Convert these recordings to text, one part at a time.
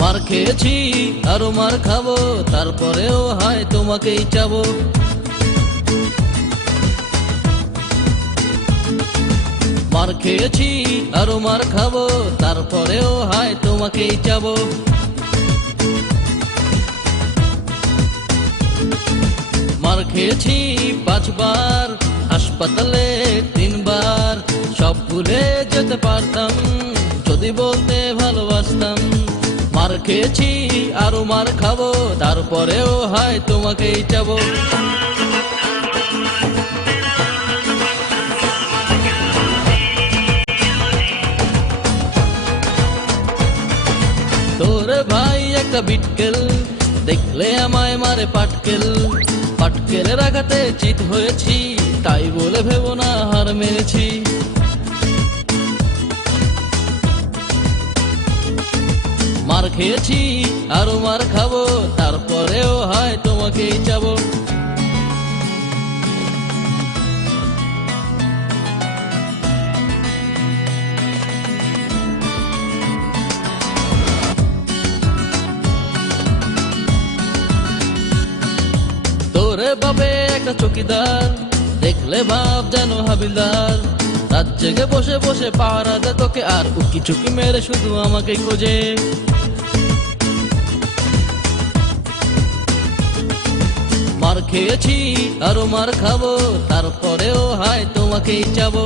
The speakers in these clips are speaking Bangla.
মার খেয়েছি আরো মার খাবো, তারপরেও হয় তোমাকেই চাবো। মার খেয়েছি আরো মার খাবো, তারপরেও হয় তোমাকেই চাবো। মার খেয়েছি 5 বার, হাসপাতালে 3 বার, সব ভুলে যেতে পারতাম যদি বলতে ভালোবাসতাম। মার খেয়েছি আরো মার খাবো, তারপরেও হয় তোমাকেই চাবো। তোর ভাই একটা বিটকেল, দেখলে আমায় মারে পাটকেল। পাটকেলের আঘাতে চিত হয়েছি, তাই বলে ভেবো না হার মেরেছি। মার খেয়েছি আরো মার খাবো, তারপরেও হয় তোমাকেই চাবো। তোরে বাবে একটা চকিদার, দেখলে ভাব যেন হাবিলদার। রাত জেগে বসে বসে পাহারা দে তোকে, আর উকি চুকি মেরে শুধু আমাকে খোঁজে। মার খেয়েছি আরো মার খাবো, তারপরেও হয় তোমাকেই চাবো।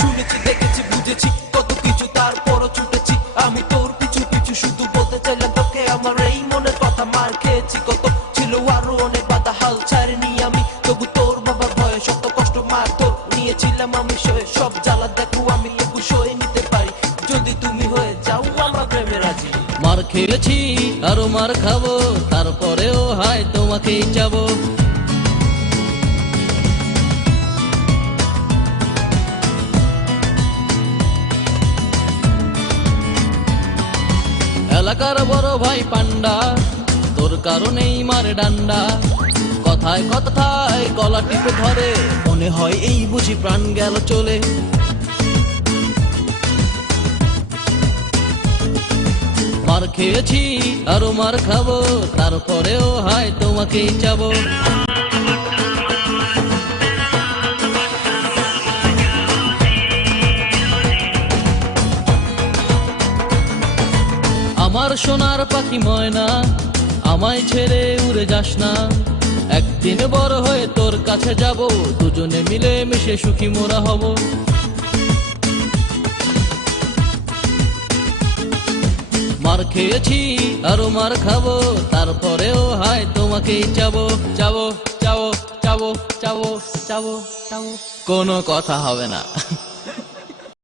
শুনেছি দেখেছি বুঝেছি কত কিছু, তারপরও ছুটেছি আমি তোর পিছু পিছু। শুধু বলতে চাইলাম তোকে আমার এই মনের কথা। মার খেয়েছি কত, ছিল আরো অনেক বাধা, হাল ছাড়িনি আমি তবু তোর বাবার ভয়ে। শত কষ্ট মার তোর নিয়েছিলাম আমি সয়ে, সব জ্বালা দেখো আমি তবু সয়ে নিতে পারি যদি তুমি হয়ে যাও আমার প্রেমে রাজি। মার খেয়েছি আরো মার খাবো, তারপরেও হয় তোমাকেই চাবো। এলাকার বড় ভাই পান্ডা, তোর কারণেই মারে ডান্ডা। কথায় কথায় গলা টিপে ধরে, মনে হয় এই বুঝি প্রাণ গেল চলে। মার খেয়েছি আরো মার খাবো, তারপরেও হয় তোমাকেই চাবো। আমার সোনার পাখি ময়না, আমায় ছেড়ে উড়ে যাস না। একদিন বড় হয়ে তোর কাছে যাব, দুজনে মিলে মিশে সুখী মোরা হব। মার খেয়েছি আরো মার খাবো, তারপরেও হয় তোমাকেই চাবো। চাবো চাবো চাবো চাবো চাবো চাবো, কোনো কথা হবে না।